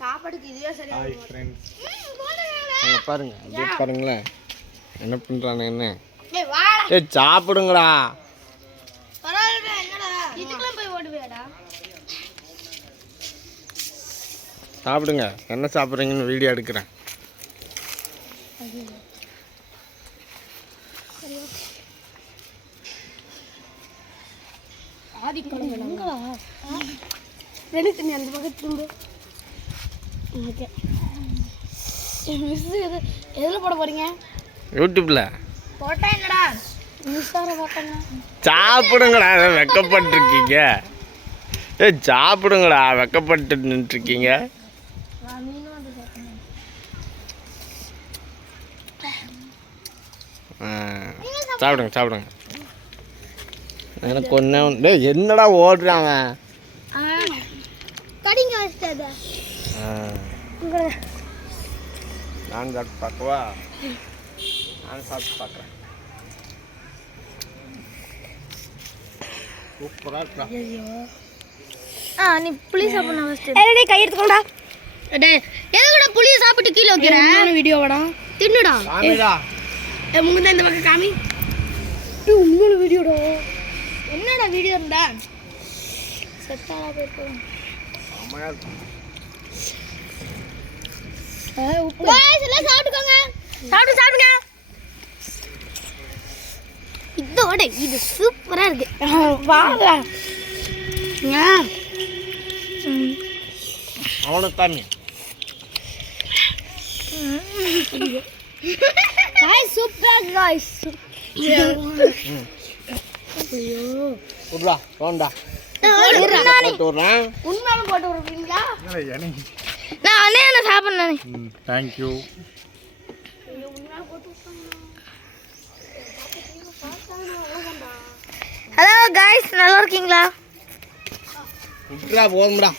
சாப்பாடுக்கு இதுவே சரியா ஹாய் ஃப்ரெண்ட்ஸ் பாருங்க அப்படியே பாருங்களேன் என்ன பண்ணுறானு என்ன ஏய் வாடா ஏய் சாப்பிடுங்கடா பரவாயில்லை என்னடா இதுக்குலாம் போய் ஓடுவேடா சாப்பிடுங்க என்ன சாப்பிட்றீங்கன்னு வீடியோ எடுக்கிறேன் ஆதி கலங்கடா ரெண்டு தண்ணி அந்த பக்கம் திரும்ப ஓகே மிஸ் எதில் போட போறீங்க யூடியூப்ல போட்டா என்னடா மிஸ் வர போட்டாங்க சாப்பிடுங்கடா வெக்கப்பட்டுருக்கீங்க ஏய் சாப்பிடுங்கடா வெக்கப்பட்டு நின்றுருக்கீங்க மீனும் வந்து சேர்க்கணும் சாப்பிடுங்க சாப்பிடுங்க எனக்கு ஒன்றும் டேய் என்னடா ஓடுறான் கடிங்க வச்சது நான் சாப்பிட்டு பார்க்கவா நான் சாப்பிட்டு பார்க்குறேன் சூப்பராக இருக்கா நீ புளி சாப்பிடணும் ஃபர்ஸ்ட் ஏய் கை எடுத்துக்கோடா டேய் எதுக்குடா புளி சாப்பிட்டு கீழ வைக்கற வீடியோவாடா தின்னுடா காமிடா முங்க இந்த பக்கம் காமி டேய் உங்களோட வீடியோடா என்னடா வீடியோ இருந்தா செத்தாடா போய் அம்மையா இருக்கு உப்பு गाइस எல்லாம் சாப்பிடுங்க சாப்பிடுங்க இதோட இது சூப்பரா இருக்கு வாங்க அவனுக்கு காமி गाइस சூப்பர் गाइस ஐயோ விட்றா போண்டா போட்டு விட்றேன் உண்மையாலும் போட்டு விடுறீங்களா எனக்கு நான் அண்ணே சாப்பிட்றேன் தேங்க்யூ ஹலோ गाइस நல்லா இருக்கீங்களா விட்றா போதும்டா